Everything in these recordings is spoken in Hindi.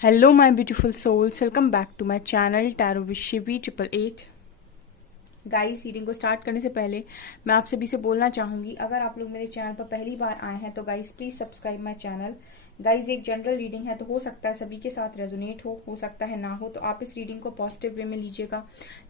Hello my beautiful souls, welcome back to my channel tarot with Shivi 888। Guys, reading को स्टार्ट करने से पहले मैं आप सभी से बोलना चाहूंगी, अगर आप लोग मेरे चैनल पर पहली बार आए हैं तो guys please subscribe my channel. Guys, एक जनरल रीडिंग है तो हो सकता है सभी के साथ रेजोनेट हो सकता है ना हो, तो आप इस रीडिंग को पॉजिटिव वे में लीजिएगा।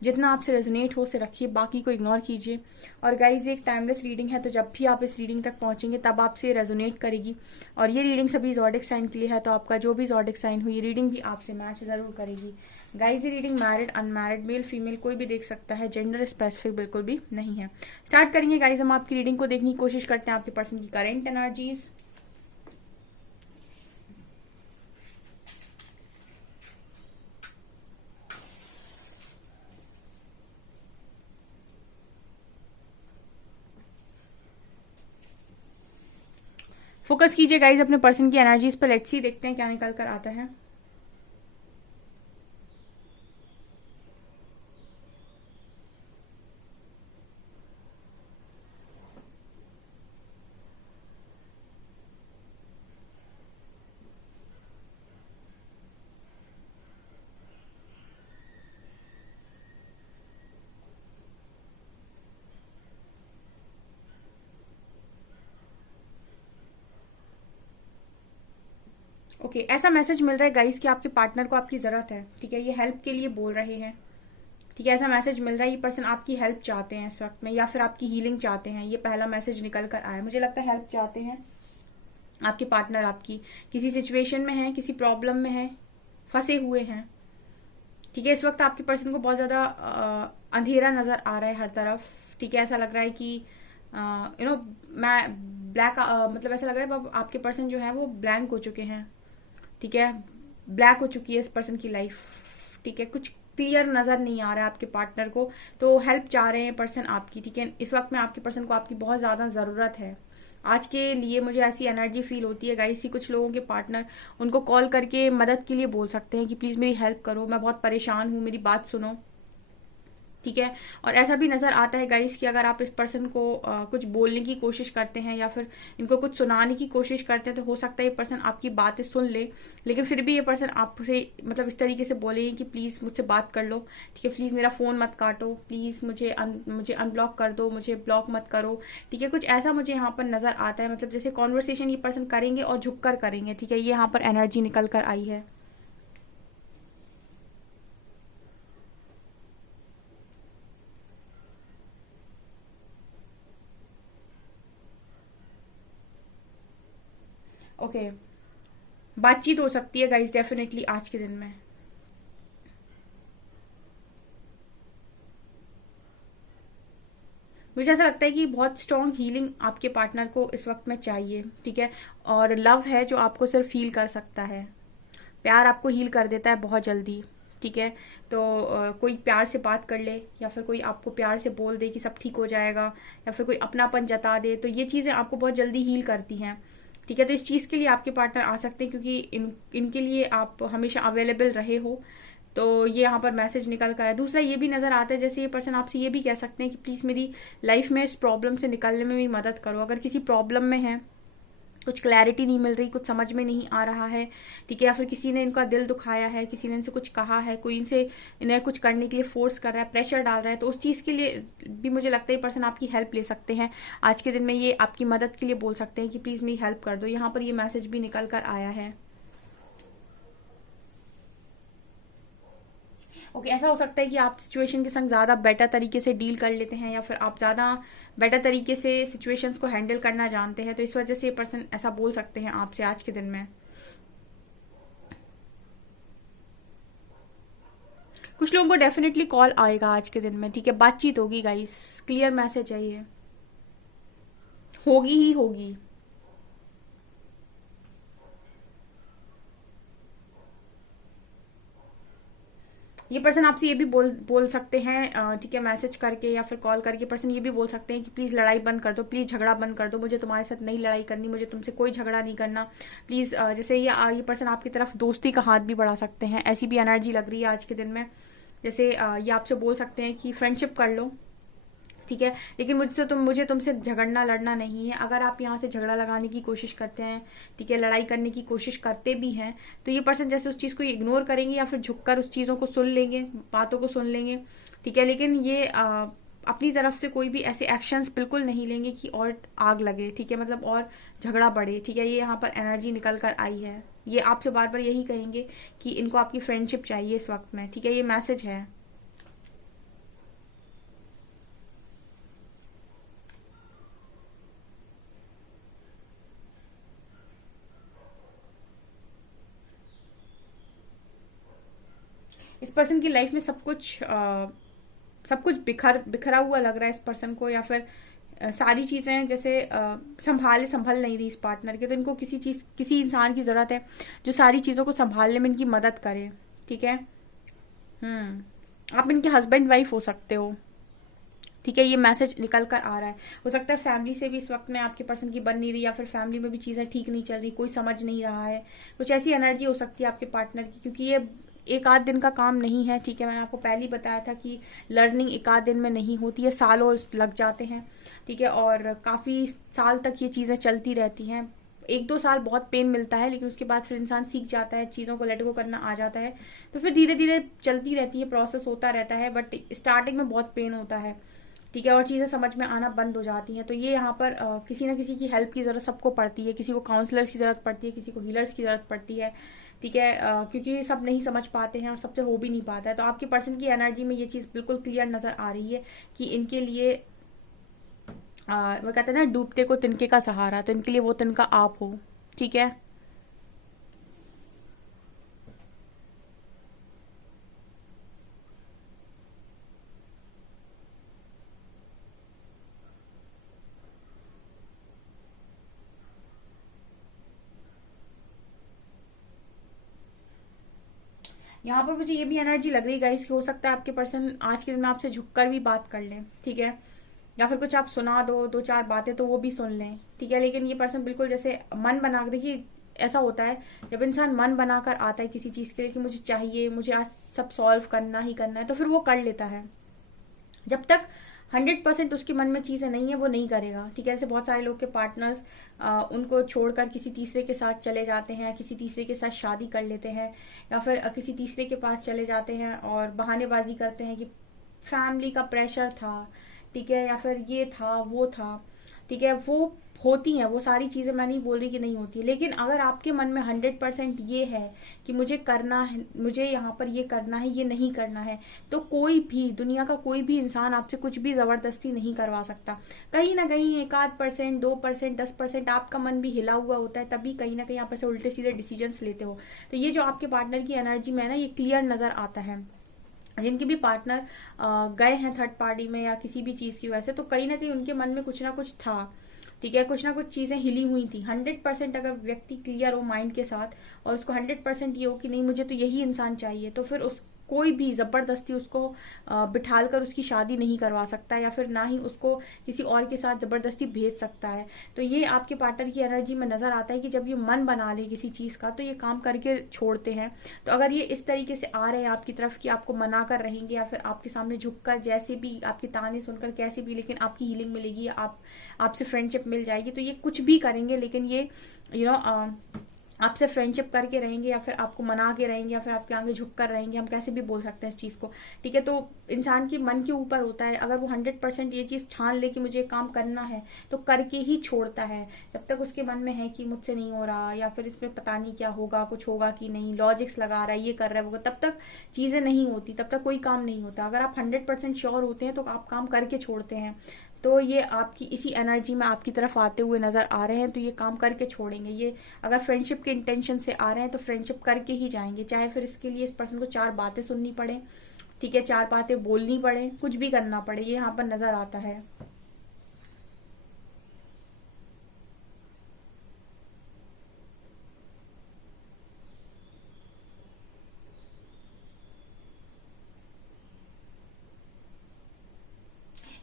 जितना आपसे रेजोनेट हो उसे रखिए, बाकी को इग्नोर कीजिए। और गाइस, एक टाइमलेस रीडिंग है तो जब भी आप इस रीडिंग तक पहुंचेंगे तब आपसे रेजोनेट करेगी। और ये रीडिंग सभी ज़ोडिक साइन के लिए है, तो आपका जो भी ज़ोडिक साइन हो ये रीडिंग भी आपसे मैच जरूर करेगी। गाइज, ये reading married unmarried male female कोई भी देख सकता है, जेंडर स्पेसिफिक बिल्कुल भी नहीं है। स्टार्ट करेंगे गाइज, हम आपकी रीडिंग को देखने की कोशिश करते हैं आपके पर्सन की करेंट एनर्जीज। फोकस कीजिए गाइज अपने पर्सन की एनर्जीज पर। लेट्स सी, देखते हैं क्या निकल कर आता है। ओके, ऐसा मैसेज मिल रहा है गाइस कि आपके पार्टनर को आपकी जरूरत है। ठीक है, ये हेल्प के लिए बोल रहे हैं। ठीक है, ऐसा मैसेज मिल रहा है, ये पर्सन आपकी हेल्प चाहते हैं इस वक्त में, या फिर आपकी हीलिंग चाहते हैं। ये पहला मैसेज निकल कर आया, मुझे लगता है हेल्प चाहते हैं आपके पार्टनर। आपकी किसी सिचुएशन में है, किसी प्रॉब्लम में है, फंसे हुए हैं। ठीक है, इस वक्त आपके पर्सन को बहुत ज्यादा अंधेरा नजर आ रहा है हर तरफ। ठीक है, ऐसा लग रहा है कि मैं ब्लैक मतलब ऐसा लग रहा है आपके पर्सन जो है वो ब्लैंक हो चुके हैं। ठीक है, ब्लैक हो चुकी है इस पर्सन की लाइफ। ठीक है, कुछ क्लियर नजर नहीं आ रहा है आपके पार्टनर को, तो हेल्प चाह रहे हैं पर्सन आपकी। ठीक है, इस वक्त में आपके पर्सन को आपकी बहुत ज्यादा जरूरत है। आज के लिए मुझे ऐसी एनर्जी फील होती है गाइस कि कुछ लोगों के पार्टनर उनको कॉल करके मदद के लिए बोल सकते हैं कि प्लीज मेरी हेल्प करो, मैं बहुत परेशान हूं, मेरी बात सुनो। ठीक है, और ऐसा भी नजर आता है गाइस कि अगर आप इस पर्सन को कुछ बोलने की कोशिश करते हैं या फिर इनको कुछ सुनाने की कोशिश करते हैं, तो हो सकता है ये पर्सन आपकी बातें सुन ले, लेकिन फिर भी ये पर्सन आपसे मतलब इस तरीके से बोलेंगे कि प्लीज मुझसे बात कर लो। ठीक है, प्लीज मेरा फोन मत काटो, प्लीज मुझे अनब्लॉक कर दो, मुझे ब्लॉक मत करो। ठीक है, कुछ ऐसा मुझे यहाँ पर नजर आता है, मतलब जैसे कॉन्वर्सेशन ये पर्सन करेंगे और झुककर करेंगे। ठीक है, ये यहाँ पर एनर्जी निकल कर आई है। ओके, बातचीत हो सकती है गाइस डेफिनेटली आज के दिन में। मुझे ऐसा लगता है कि बहुत स्ट्रॉन्ग हीलिंग आपके पार्टनर को इस वक्त में चाहिए। ठीक है, और लव है जो आपको सिर्फ फील कर सकता है। प्यार आपको हील कर देता है बहुत जल्दी। ठीक है, तो कोई प्यार से बात कर ले या फिर कोई आपको प्यार से बोल दे कि सब ठीक हो जाएगा, या फिर कोई अपनापन जता दे, तो ये चीजें आपको बहुत जल्दी हील करती हैं। ठीक है, तो इस चीज के लिए आपके पार्टनर आ सकते हैं, क्योंकि इनके लिए आप हमेशा अवेलेबल रहे हो। तो ये यहाँ पर मैसेज निकल कर है। दूसरा ये भी नजर आता है जैसे ये पर्सन आपसे ये भी कह सकते हैं कि प्लीज मेरी लाइफ में इस प्रॉब्लम से निकलने में मेरी मदद करो। अगर किसी प्रॉब्लम में है, कुछ क्लैरिटी नहीं मिल रही, कुछ समझ में नहीं आ रहा है। ठीक है, या फिर किसी ने इनका दिल दुखाया है, किसी ने इनसे कुछ कहा है, कोई इनसे इन्हें कुछ करने के लिए फोर्स कर रहा है, प्रेशर डाल रहा है, तो उस चीज के लिए भी मुझे लगता है ये पर्सन आपकी हेल्प ले सकते हैं। आज के दिन में ये आपकी मदद के लिए बोल सकते हैं कि प्लीज मेरी हेल्प कर दो। यहाँ पर ये मैसेज भी निकल कर आया है। ओके, ऐसा हो सकता है कि आप सिचुएशन के संग ज्यादा बेटर तरीके से डील कर लेते हैं, या फिर आप ज्यादा बेटर तरीके से सिचुएशंस को हैंडल करना जानते हैं, तो इस वजह से ये पर्सन ऐसा बोल सकते हैं आपसे आज के दिन में। कुछ लोगों को डेफिनेटली कॉल आएगा आज के दिन में। ठीक है, बातचीत होगी गाइस, क्लियर मैसेज है ये, होगी ही होगी। ये पर्सन आपसे ये भी बोल सकते हैं, ठीक है, मैसेज करके या फिर कॉल करके पर्सन ये भी बोल सकते हैं कि प्लीज लड़ाई बंद कर दो, प्लीज झगड़ा बंद कर दो, मुझे तुम्हारे साथ नहीं लड़ाई करनी, मुझे तुमसे कोई झगड़ा नहीं करना प्लीज। जैसे ये पर्सन आपकी तरफ दोस्ती का हाथ भी बढ़ा सकते हैं, ऐसी भी एनर्जी लग रही है आज के दिन में। जैसे ये आपसे बोल सकते हैं कि फ्रेंडशिप कर लो। ठीक है। लेकिन मुझे तुमसे झगड़ना लड़ना नहीं है। अगर आप यहाँ से झगड़ा लगाने की कोशिश करते हैं, ठीक है, लड़ाई करने की कोशिश करते भी हैं, तो ये पर्सन जैसे उस चीज को इग्नोर करेंगे या फिर झुककर उस चीजों को सुन लेंगे, बातों को सुन लेंगे, ठीक है। लेकिन ये अपनी तरफ से कोई भी ऐसे एक्शंस बिल्कुल नहीं लेंगे कि और आग लगे, ठीक है, मतलब और झगड़ा बढ़े, ठीक है। ये यहाँ पर एनर्जी निकल कर आई है। ये आपसे बार बार यही कहेंगे कि इनको आपकी फ्रेंडशिप चाहिए इस वक्त में, ठीक है। ये मैसेज है। इस पर्सन की लाइफ में सब कुछ बिखरा हुआ लग रहा है इस पर्सन को, या फिर सारी चीजें जैसे संभल नहीं रही इस पार्टनर के। तो इनको किसी इंसान की जरूरत है जो सारी चीजों को संभालने में इनकी मदद करे, ठीक है। आप इनके हस्बैंड वाइफ हो सकते हो, ठीक है। ये मैसेज निकल कर आ रहा है। हो सकता है फैमिली से भी इस वक्त में आपके पर्सन की बन नहीं रही, या फिर फैमिली में भी चीजें ठीक नहीं चल रही, कोई समझ नहीं रहा है। कुछ ऐसी एनर्जी हो सकती है आपके पार्टनर की, क्योंकि ये एक आध दिन का काम नहीं है, ठीक है। मैंने आपको पहले ही बताया था कि लर्निंग एक आध दिन में नहीं होती है, सालों लग जाते हैं, ठीक है। और काफी साल तक ये चीजें चलती रहती हैं। 1-2 साल बहुत पेन मिलता है, लेकिन उसके बाद फिर इंसान सीख जाता है, चीजों को लेट गो करना आ जाता है। तो फिर धीरे धीरे चलती रहती है, प्रोसेस होता रहता है, बट स्टार्टिंग में बहुत पेन होता है, ठीक है। और चीजें समझ में आना बंद हो जाती हैं। तो ये यहाँ पर किसी ना किसी की हेल्प की जरूरत सबको पड़ती है। किसी को काउंसलर्स की जरूरत पड़ती है, किसी को हीलर्स की जरूरत पड़ती है, ठीक है। क्योंकि सब नहीं समझ पाते हैं और सबसे हो भी नहीं पाता है। तो आपके पर्सन की एनर्जी में ये चीज बिल्कुल क्लियर नजर आ रही है कि इनके लिए वो कहते हैं ना, डूबते को तिनके का सहारा, तो इनके लिए वो तिनका आप हो, ठीक है। यहाँ पर मुझे ये भी एनर्जी लग रही है गाइस कि हो सकता है आपके पर्सन आज के दिन में आपसे झुककर भी बात कर लें, ठीक है। या फिर कुछ आप सुना दो, 2-4 बातें तो वो भी सुन लें, ठीक है। लेकिन ये पर्सन बिल्कुल जैसे मन बना के, देखिए ऐसा होता है जब इंसान मन बनाकर आता है किसी चीज के लिए कि मुझे चाहिए, मुझे आज सब सॉल्व करना ही करना है, तो फिर वो कर लेता है। जब तक 100% उसके मन में चीजें नहीं है वो नहीं करेगा, ठीक है। ऐसे बहुत सारे लोग के पार्टनर्स उनको छोड़कर किसी तीसरे के साथ चले जाते हैं, किसी तीसरे के साथ शादी कर लेते हैं, या फिर किसी तीसरे के पास चले जाते हैं और बहानेबाजी करते हैं कि फैमिली का प्रेशर था, ठीक है, या फिर ये था वो था, ठीक है। वो होती हैं वो सारी चीजें, मैं नहीं बोल रही कि नहीं होती, लेकिन अगर आपके मन में 100% ये है कि मुझे करना है, मुझे यहाँ पर ये करना है, ये नहीं करना है, तो कोई भी दुनिया का कोई भी इंसान आपसे कुछ भी जबरदस्ती नहीं करवा सकता। कहीं ना कहीं 1-8%, 2%, 10% आपका मन भी हिला हुआ होता है, तभी कहीं ना कहीं आप ऐसे उल्टे सीधे डिसीजन लेते हो। तो ये जो आपके पार्टनर की एनर्जी में है ना, ये क्लियर नजर आता है। जिनके भी पार्टनर गए हैं थर्ड पार्टी में या किसी भी चीज की वजह से, तो कहीं ना कहीं उनके मन में कुछ ना कुछ था, ठीक है। कुछ ना कुछ चीजें हिली हुई थी। 100% अगर व्यक्ति क्लियर हो माइंड के साथ और उसको 100% ये हो कि नहीं मुझे तो यही इंसान चाहिए, तो फिर उस कोई भी जबरदस्ती उसको बिठाल कर उसकी शादी नहीं करवा सकता, या फिर ना ही उसको किसी और के साथ जबरदस्ती भेज सकता है। तो ये आपके पार्टनर की एनर्जी में नजर आता है कि जब ये मन बना ले किसी चीज का तो ये काम करके छोड़ते हैं। तो अगर ये इस तरीके से आ रहे हैं आपकी तरफ कि आपको मना कर रहेंगे या फिर आपके सामने झुककर जैसे भी आपके ताने सुनकर कैसे भी, लेकिन आपकी हीलिंग मिलेगी, आपसे फ्रेंडशिप मिल जाएगी, तो ये कुछ भी करेंगे, लेकिन ये आपसे फ्रेंडशिप करके रहेंगे या फिर आपको मना के रहेंगे या फिर आपके आगे झुक कर रहेंगे, हम कैसे भी बोल सकते हैं इस चीज को, ठीक है। तो इंसान के मन के ऊपर होता है। अगर वो 100% ये चीज ठान ले कि मुझे काम करना है तो करके ही छोड़ता है। जब तक उसके मन में है कि मुझसे नहीं हो रहा या फिर इसमें पता नहीं क्या होगा, कुछ होगा कि नहीं, लॉजिक्स लगा रहा है, ये कर रहा है वो, तब तक चीजें नहीं होती, तब तक कोई काम नहीं होता। अगर आप 100% श्योर होते हैं तो आप काम करके छोड़ते हैं। तो ये आपकी इसी एनर्जी में आपकी तरफ आते हुए नजर आ रहे हैं, तो ये काम करके छोड़ेंगे। ये अगर फ्रेंडशिप के इंटेंशन से आ रहे हैं तो फ्रेंडशिप करके ही जाएंगे, चाहे फिर इसके लिए इस पर्सन को 4 बातें सुननी पड़े, ठीक है, 4 बातें बोलनी पड़े, कुछ भी करना पड़े, ये यहाँ पर नजर आता है।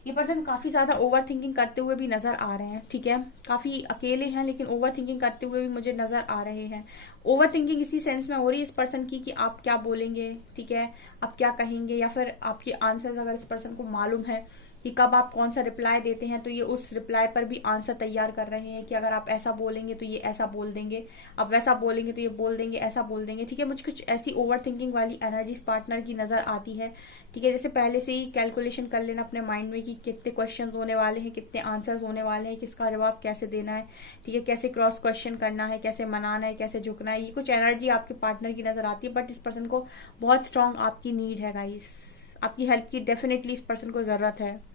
ये पर्सन काफी ज्यादा ओवर थिंकिंग करते हुए भी नजर आ रहे हैं, ठीक है। काफी अकेले हैं लेकिन ओवर थिंकिंग करते हुए भी मुझे नजर आ रहे हैं। ओवर थिंकिंग इसी सेंस में हो रही है इस पर्सन की कि आप क्या बोलेंगे, ठीक है, आप क्या कहेंगे, या फिर आपके आंसर्स अगर इस पर्सन को मालूम है कि कब आप कौन सा रिप्लाई देते हैं, तो ये उस रिप्लाई पर भी आंसर तैयार कर रहे हैं कि अगर आप ऐसा बोलेंगे तो ये ऐसा बोल देंगे, आप वैसा बोलेंगे तो ये बोल देंगे, ऐसा बोल देंगे। ठीक है, मुझे कुछ ऐसी ओवर थिंकिंग वाली एनर्जीज पार्टनर की नजर आती है। ठीक है, जैसे पहले से ही कैलकुलेशन कर लेना अपने माइंड में कि कितने क्वेश्चंस होने वाले हैं, कितने आंसर्स होने वाले हैं, किसका जवाब कैसे देना है। ठीक है, कैसे क्रॉस क्वेश्चन करना है, कैसे मनाना है, कैसे झुकना है, ये कुछ एनर्जी आपके पार्टनर की नजर आती है। बट इस पर्सन को बहुत स्ट्रांग आपकी नीड है गाइस, आपकी हेल्प की डेफिनेटली इस पर्सन को जरूरत है।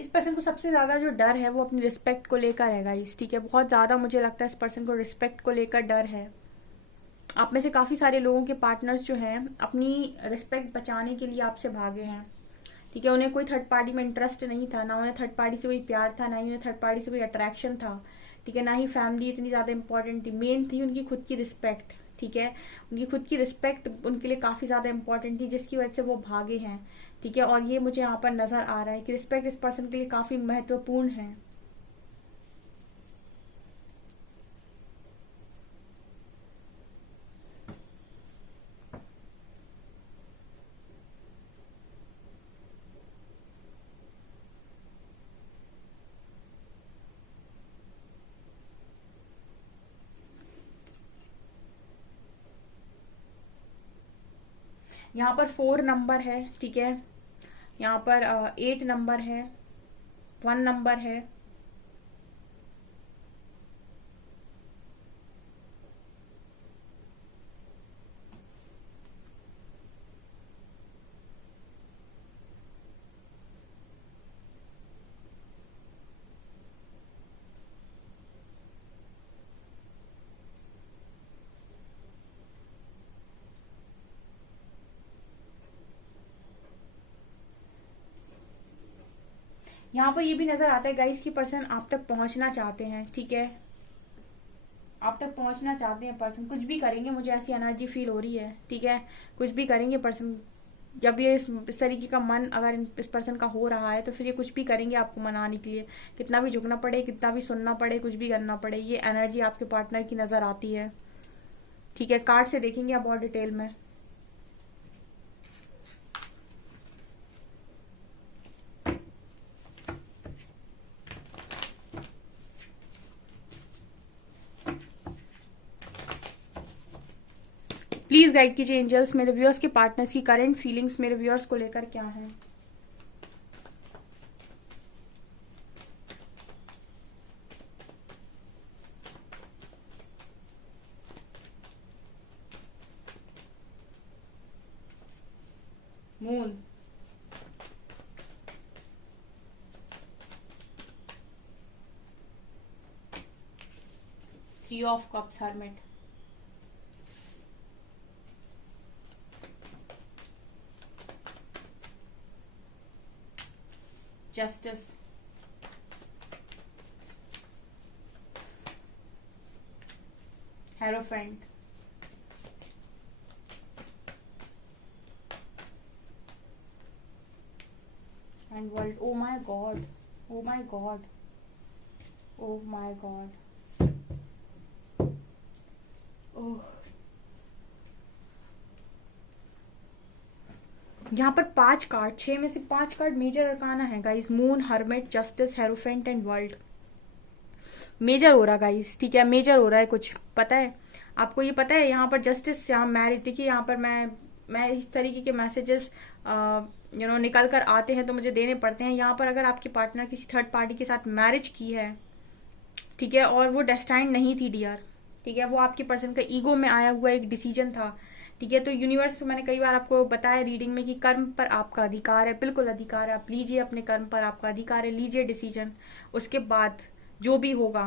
इस पर्सन को सबसे ज्यादा जो डर है वो अपनी रिस्पेक्ट को लेकर है गाइस। ठीक है, बहुत ज्यादा मुझे लगता है इस पर्सन को रिस्पेक्ट को लेकर डर है। आप में से काफी सारे लोगों के पार्टनर्स जो हैं अपनी रिस्पेक्ट बचाने के लिए आपसे भागे हैं। ठीक है, उन्हें कोई थर्ड पार्टी में इंटरेस्ट नहीं था, ना उन्हें थर्ड पार्टी से कोई प्यार था, ना ही उन्हें थर्ड पार्टी से कोई अट्रैक्शन था। ठीक है, ना ही फैमिली इतनी ज्यादा इंपॉर्टेंट थी, मेन थी उनकी खुद की रिस्पेक्ट। ठीक है, उनकी खुद की रिस्पेक्ट उनके लिए काफी ज्यादा इंपॉर्टेंट थी, जिसकी वजह से वो भागे हैं। ठीक है, और ये मुझे यहाँ पर नजर आ रहा है कि रिस्पेक्ट इस पर्सन के लिए काफी महत्वपूर्ण है। यहाँ पर 4 नंबर है। ठीक है, यहाँ पर 8 नंबर है, 1 नंबर है। यहाँ पर ये भी नजर आता है गाइस की पर्सन आप तक पहुंचना चाहते हैं। ठीक है, आप तक पहुंचना चाहते हैं पर्सन, कुछ भी करेंगे, मुझे ऐसी एनर्जी फील हो रही है। ठीक है, कुछ भी करेंगे पर्सन। जब ये इस तरीके का मन अगर इस पर्सन का हो रहा है तो फिर ये कुछ भी करेंगे आपको मनाने के लिए, कितना भी झुकना पड़े, कितना भी सुनना पड़े, कुछ भी करना पड़े, ये एनर्जी आपके पार्टनर की नजर आती है। ठीक है, कार्ड से देखेंगे आप और डिटेल में। प्लीज गाइड कीजिए एंजल्स, मेरे व्यूअर्स के पार्टनर्स की करंट फीलिंग्स मेरे व्यूअर्स को लेकर क्या है। Moon, 3 of cups, hermit, justice, hierophant, and world. Oh my god, oh my god, oh my god, oh. यहाँ पर 5 कार्ड, 6 में से 5 कार्ड मेजर अरकाना है guys. Moon, hermit, justice, hierophant and world. Major हो रहा गाइस। ठीक है, मेजर हो रहा है कुछ, पता है आपको, ये पता है यहाँ पर जस्टिस, यहाँ मैरिज। देखिए यहाँ पर मैं इस तरीके के मैसेजेस निकल कर आते हैं तो मुझे देने पड़ते हैं। यहाँ पर अगर आपके पार्टनर किसी थर्ड पार्टी के साथ मैरिज की है, ठीक है, और वो डेस्टाइंड नहीं थी डियर। ठीक है, वो आपके पर्सन का ईगो में आया हुआ एक डिसीजन था। ठीक है, तो यूनिवर्स, मैंने कई बार आपको बताया रीडिंग में कि कर्म पर आपका अधिकार है, बिल्कुल अधिकार है, आप लीजिए, अपने कर्म पर आपका अधिकार है, लीजिए डिसीजन। उसके बाद जो भी होगा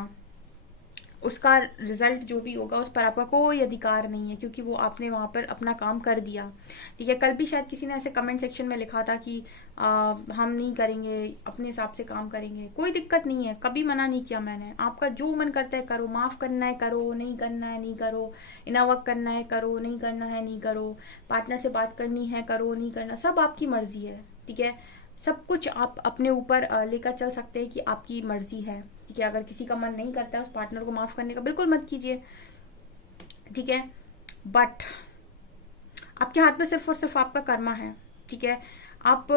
उसका रिजल्ट जो भी होगा उस पर आपका कोई अधिकार नहीं है, क्योंकि वो आपने वहां पर अपना काम कर दिया। ठीक है, कल भी शायद किसी ने ऐसे कमेंट सेक्शन में लिखा था कि हम नहीं करेंगे, अपने हिसाब से काम करेंगे। कोई दिक्कत नहीं है, कभी मना नहीं किया मैंने। आपका जो मन करता है करो, माफ करना है करो, नहीं करना है नहीं करो, इना वर्क करना है करो, नहीं करना है नहीं करो, पार्टनर से बात करनी है करो, नहीं करना, सब आपकी मर्जी है। ठीक है, सब कुछ आप अपने ऊपर लेकर चल सकते हैं कि आपकी मर्जी है। ठीक है, अगर किसी का मन नहीं करता है उस पार्टनर को माफ करने का, बिल्कुल मत कीजिए। ठीक है, बट आपके हाथ में सिर्फ और सिर्फ आपका कर्मा है। ठीक है, आप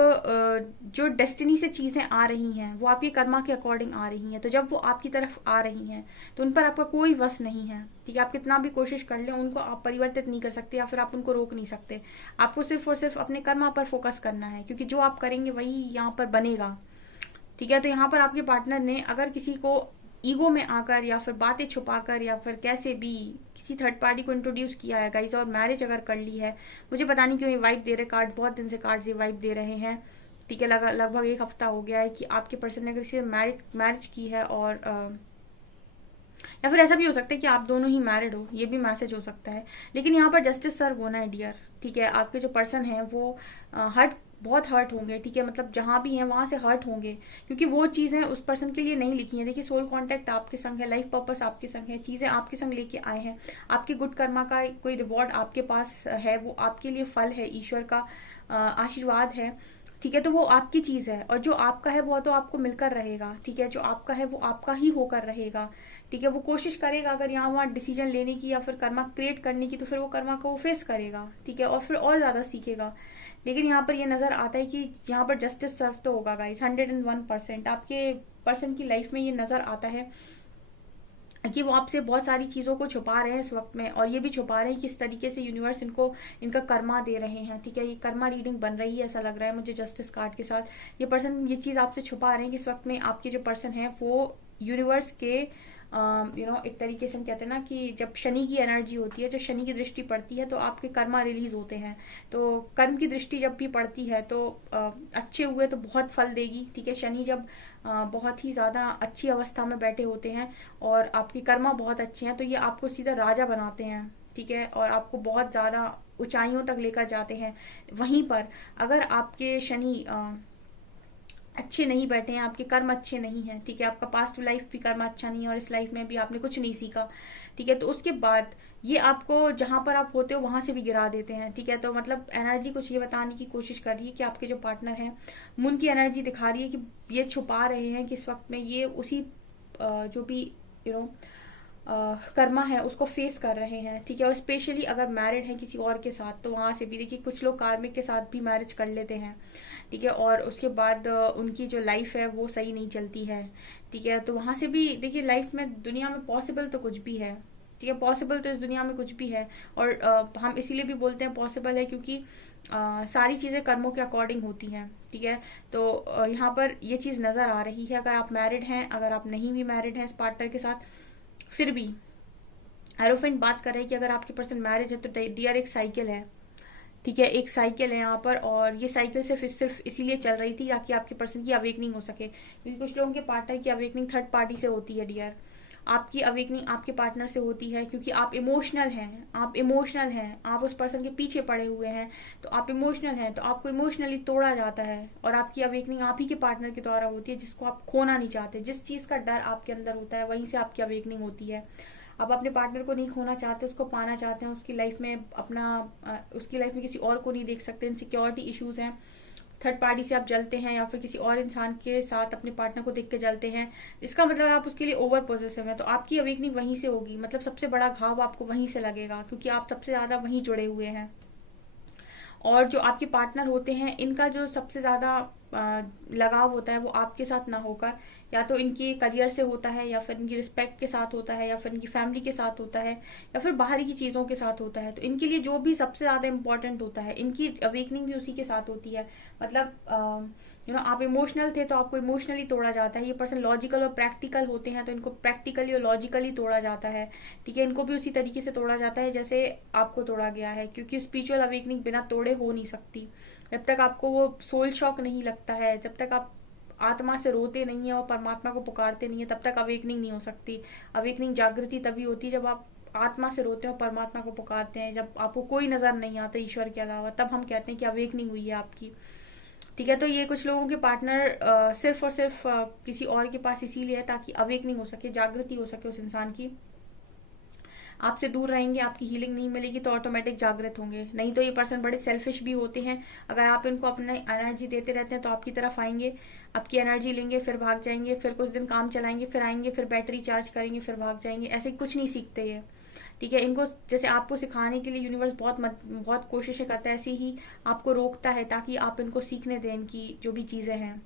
जो डेस्टिनी से चीजें आ रही हैं वो आपके कर्मा के अकॉर्डिंग आ रही हैं, तो जब वो आपकी तरफ आ रही हैं तो उन पर आपका कोई वश नहीं है। ठीक है, आप कितना भी कोशिश कर लें उनको आप परिवर्तित नहीं कर सकते या फिर आप उनको रोक नहीं सकते। आपको सिर्फ और सिर्फ अपने कर्मा पर फोकस करना है, क्योंकि जो आप करेंगे वही यहाँ पर बनेगा। ठीक है, तो यहाँ पर आपके पार्टनर ने अगर किसी को ईगो में आकर या फिर बातें छुपाकर या फिर कैसे भी किसी थर्ड पार्टी को इंट्रोड्यूस किया है गाइस, और मैरिज अगर कर ली है, मुझे पता नहीं क्यों ये वाइब दे रहे कार्ड, बहुत दिन से कार्ड ये वाइब दे रहे हैं। ठीक है, लगभग एक हफ्ता हो गया है कि आपके पर्सन ने किसी से मैरिज की है, और या फिर ऐसा भी हो सकता है कि आप दोनों ही मैरिड हो, ये भी मैसेज हो सकता है। लेकिन यहाँ पर जस्टिस सर्व होना है डियर। ठीक है, आपके जो पर्सन है वो बहुत हर्ट होंगे। ठीक है, मतलब जहां भी हैं वहां से हर्ट होंगे, क्योंकि वो चीजें उस पर्सन के लिए नहीं लिखी हैं। देखिए, सोल कांटेक्ट आपके संग है, लाइफ पर्पस आपके संग है, चीजें आपके संग लेके आए हैं, आपके गुड कर्मा का कोई रिवॉर्ड आपके पास है, वो आपके लिए फल है, ईश्वर का आशीर्वाद है। ठीक है, तो वो आपकी चीज है, और जो आपका है वो तो आपको मिलकर रहेगा। ठीक है, जो आपका है वो आपका ही होकर रहेगा। ठीक है, वो कोशिश करेगा अगर यहाँ वहाँ डिसीजन लेने की या फिर कर्मा क्रिएट करने की, तो फिर वो कर्मा को वो फेस करेगा। ठीक है, और फिर और ज्यादा सीखेगा। लेकिन यहाँ पर ये नजर आता है कि यहाँ पर जस्टिस सर्व तो होगा गाइस, 101%। आपके पर्सन की लाइफ में ये नजर आता है कि वो आपसे बहुत सारी चीजों को छुपा रहे हैं इस वक्त में, और ये भी छुपा रहे हैं किस तरीके से यूनिवर्स इनको इनका कर्मा दे रहे हैं। ठीक है, ये कर्मा रीडिंग बन रही है, ऐसा लग रहा है मुझे जस्टिस कार्ड के साथ। ये पर्सन ये चीज आपसे छुपा रहे हैं कि इस वक्त में आपके जो पर्सन है वो यूनिवर्स के एक तरीके से हम कहते हैं ना कि जब शनि की एनर्जी होती है, जब शनि की दृष्टि पड़ती है तो आपके कर्मा रिलीज होते हैं। तो कर्म की दृष्टि जब भी पड़ती है तो अच्छे हुए तो बहुत फल देगी। ठीक है, शनि जब बहुत ही ज्यादा अच्छी अवस्था में बैठे होते हैं और आपके कर्मा बहुत अच्छे हैं, तो ये आपको सीधा राजा बनाते हैं। ठीक है, और आपको बहुत ज्यादा ऊंचाइयों तक लेकर जाते हैं। वहीं पर अगर आपके शनि अच्छे नहीं बैठे हैं, आपके कर्म अच्छे नहीं हैं, ठीक है, आपका पास्ट लाइफ भी कर्म अच्छा नहीं है और इस लाइफ में भी आपने कुछ नहीं सीखा, ठीक है, तो उसके बाद ये आपको जहां पर आप होते हो वहां से भी गिरा देते हैं। ठीक है, तो मतलब एनर्जी कुछ ये बताने की कोशिश कर रही है कि आपके जो पार्टनर हैं, मून की एनर्जी दिखा रही है कि ये छुपा रहे हैं कि इस वक्त में ये उसी जो भी कर्मा है उसको फेस कर रहे हैं। ठीक है, और स्पेशली अगर मैरिड है किसी और के साथ, तो वहां से भी देखिए कुछ लोग कार्मिक के साथ भी मैरिज कर लेते हैं। ठीक है, और उसके बाद उनकी जो लाइफ है वो सही नहीं चलती है। ठीक है, तो वहां से भी देखिए लाइफ में दुनिया में पॉसिबल तो कुछ भी है। ठीक है, पॉसिबल तो इस दुनिया में कुछ भी है, और हम इसीलिए भी बोलते हैं पॉसिबल है क्योंकि सारी चीजें कर्मों के अकॉर्डिंग होती हैं। ठीक है, तो यहाँ पर ये चीज नजर आ रही है। अगर आप मैरिड हैं, अगर आप नहीं भी मैरिड हैं इस पार्टनर के साथ, फिर भी एरोफेंट बात कर रहे हैं कि अगर आपके पर्सन मैरिज है तो डियर एक साइकिल है। ठीक है, एक साइकिल है यहाँ पर, और ये साइकिल सिर्फ इसीलिए चल रही थी ताकि आपके पर्सन की अवेकनिंग हो सके, क्योंकि कुछ लोगों के पार्टनर की अवेकनिंग थर्ड पार्टी से होती है डियर। आपकी अवेकनिंग आपके पार्टनर से होती है क्योंकि आप इमोशनल हैं, आप उस पर्सन के पीछे पड़े हुए हैं, तो आप इमोशनल हैं, तो आपको इमोशनली तोड़ा जाता है, और आपकी अवेकनिंग आप ही के पार्टनर के द्वारा होती है जिसको आप खोना नहीं चाहते। जिस चीज का डर आपके अंदर होता है वहीं से आपकी अवेकनिंग होती है। आप अपने पार्टनर को नहीं खोना चाहते, उसको पाना चाहते हैं, उसकी लाइफ में उसकी लाइफ में किसी और को नहीं देख सकते, इनसिक्योरिटी इश्यूज हैं, थर्ड पार्टी से आप जलते हैं या फिर किसी और इंसान के साथ अपने पार्टनर को देख के जलते हैं, इसका मतलब आप उसके लिए ओवर पॉजिटिव है। तो आपकी अवेकनिंग वहीं से होगी, मतलब सबसे बड़ा घाव आपको वहीं से लगेगा क्योंकि आप सबसे ज्यादा वहीं जुड़े हुए हैं। और जो आपके पार्टनर होते हैं इनका जो सबसे ज्यादा लगाव होता है वो आपके साथ ना होकर या तो इनके करियर से होता है, या फिर इनकी रिस्पेक्ट के साथ होता है, या फिर इनकी फैमिली के साथ होता है, या फिर बाहरी की चीजों के साथ होता है। तो इनके लिए जो भी सबसे ज्यादा इंपॉर्टेंट होता है, इनकी अवेकनिंग भी उसी के साथ होती है। मतलब आप इमोशनल थे तो आपको इमोशनली तोड़ा जाता है। ये पर्सन लॉजिकल और प्रैक्टिकल होते हैं तो इनको प्रैक्टिकली और लॉजिकली तोड़ा जाता है। ठीक है, इनको भी उसी तरीके से तोड़ा जाता है जैसे आपको तोड़ा गया है, क्योंकि स्पिरिचुअल अवेकनिंग बिना तोड़े हो नहीं सकती। जब तक आपको वो सोल शॉक नहीं लगता है, जब तक आत्मा से रोते नहीं है और परमात्मा को पुकारते नहीं है, तब तक अवेकनिंग नहीं हो सकती। अवेकनिंग, जागृति तभी होती है जब आप आत्मा से रोते हैं और परमात्मा को पुकारते हैं, जब आपको कोई नजर नहीं आता ईश्वर के अलावा, तब हम कहते हैं कि अवेकनिंग हुई है आपकी। ठीक है, तो ये कुछ लोगों के पार्टनर सिर्फ और सिर्फ किसी और के पास इसीलिए है ताकि अवेकनिंग हो सके, जागृति हो सके उस इंसान की। आपसे दूर रहेंगे, आपकी हीलिंग नहीं मिलेगी तो ऑटोमेटिक जागृत होंगे। नहीं तो ये पर्सन बड़े सेल्फिश भी होते हैं। अगर आप इनको अपने एनर्जी देते रहते हैं तो आपकी तरफ आएंगे, आपकी एनर्जी लेंगे, फिर भाग जाएंगे, फिर कुछ दिन काम चलाएंगे, फिर आएंगे, फिर बैटरी चार्ज करेंगे, फिर भाग जाएंगे। ऐसे कुछ नहीं सीखते ये। ठीक है, इनको जैसे आपको सिखाने के लिए यूनिवर्स बहुत कोशिशें करता है, ऐसे ही आपको रोकता है ताकि आप इनको सीखने दें इनकी जो भी चीजें हैं।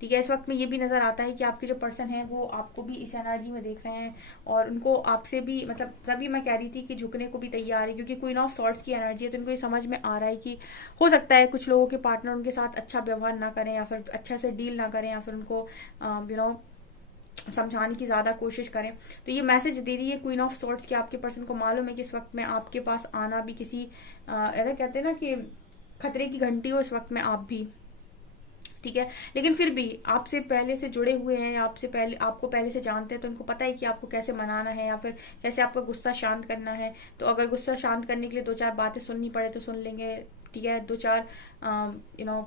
ठीक है, इस वक्त में ये भी नजर आता है कि आपके जो पर्सन है वो आपको भी इस एनर्जी में देख रहे हैं और उनको आपसे भी, मतलब तभी मैं कह रही थी कि झुकने को भी तैयार है, क्योंकि क्वीन ऑफ सॉर्ड्स की एनर्जी है। तो इनको ये समझ में आ रहा है कि हो सकता है कुछ लोगों के पार्टनर उनके साथ अच्छा व्यवहार ना करें या फिर अच्छे से डील ना करें या फिर उनको समझाने की ज्यादा कोशिश करें। तो ये मैसेज दे रही है क्वीन ऑफ सॉर्ड्स कि आपके पर्सन को मालूम है कि इस वक्त में आपके पास आना भी किसी ऐसा कहते हैं ना कि खतरे की घंटी हो इस वक्त में आप भी। ठीक है, लेकिन फिर भी आपसे पहले से जुड़े हुए हैं, आपको पहले से जानते हैं, तो उनको पता है कि आपको कैसे मनाना है या फिर कैसे आपका गुस्सा शांत करना है। तो अगर गुस्सा शांत करने के लिए 2-4 बातें सुननी पड़े तो सुन लेंगे। ठीक है, 2-4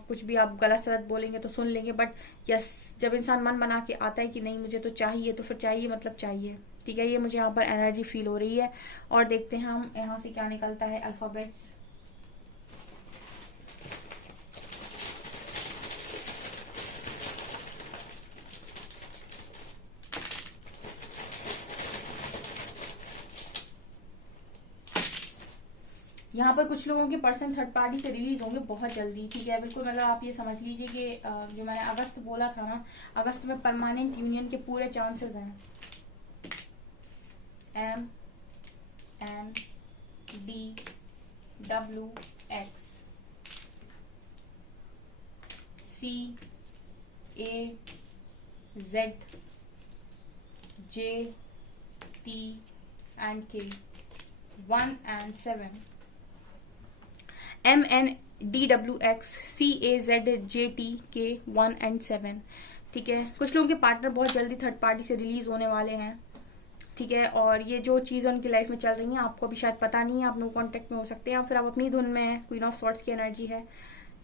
कुछ भी आप गलत सलत बोलेंगे तो सुन लेंगे, बट यस, जब इंसान मन बना के आता है कि नहीं मुझे तो चाहिए, तो फिर चाहिए मतलब चाहिए। ठीक है, ये मुझे यहाँ पर एनर्जी फील हो रही है। और देखते हैं हम यहाँ से क्या निकलता है अल्फाबेट्स। यहाँ पर कुछ लोगों के पर्सन थर्ड पार्टी से रिलीज होंगे बहुत जल्दी। ठीक है, बिल्कुल, मतलब आप ये समझ लीजिए कि जो मैंने अगस्त बोला था ना, अगस्त में परमानेंट यूनियन के पूरे चांसेस हैं। MNDWX CAZJT and K 1 and 7 MNDWX CAZJT K 1 and 7। ठीक है, कुछ लोगों के पार्टनर बहुत जल्दी थर्ड पार्टी से रिलीज होने वाले हैं। ठीक है, और ये जो चीज़ उनकी लाइफ में चल रही है आपको अभी शायद पता नहीं है, आप नो कांटेक्ट में हो सकते हैं या फिर आप अपनी धुन में हैं। क्वीन ऑफ सॉर्ड्स की एनर्जी है।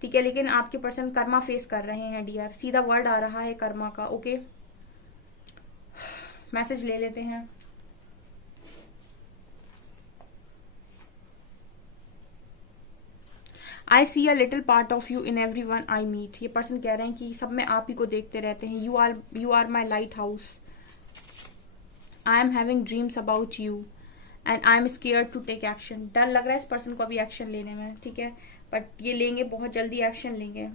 ठीक है, लेकिन आपके पर्सन कर्मा फेस कर रहे हैं डियर, सीधा वर्ड आ रहा है कर्मा का। ओके, मैसेज ले लेते हैं। I see a little part of you in every one I meet. ये पर्सन कह रहे हैं कि सब में आप ही को देखते रहते हैं। You are my lighthouse. I am having dreams about you and I am scared to take action. डर लग रहा है इस पर्सन को अभी एक्शन लेने में। ठीक है, बट ये लेंगे, बहुत जल्दी एक्शन लेंगे।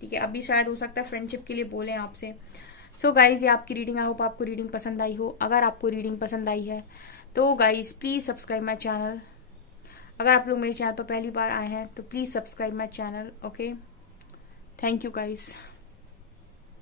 ठीक है, अभी शायद हो सकता है फ्रेंडशिप के लिए बोले आपसे। सो गाइज, ये आपकी रीडिंग, आई होप आपको रीडिंग पसंद आई हो। अगर आपको रीडिंग पसंद आई है तो guys please subscribe my channel. अगर आप लोग मेरे चैनल पर पहली बार आए हैं तो please subscribe my channel. Okay, thank you guys.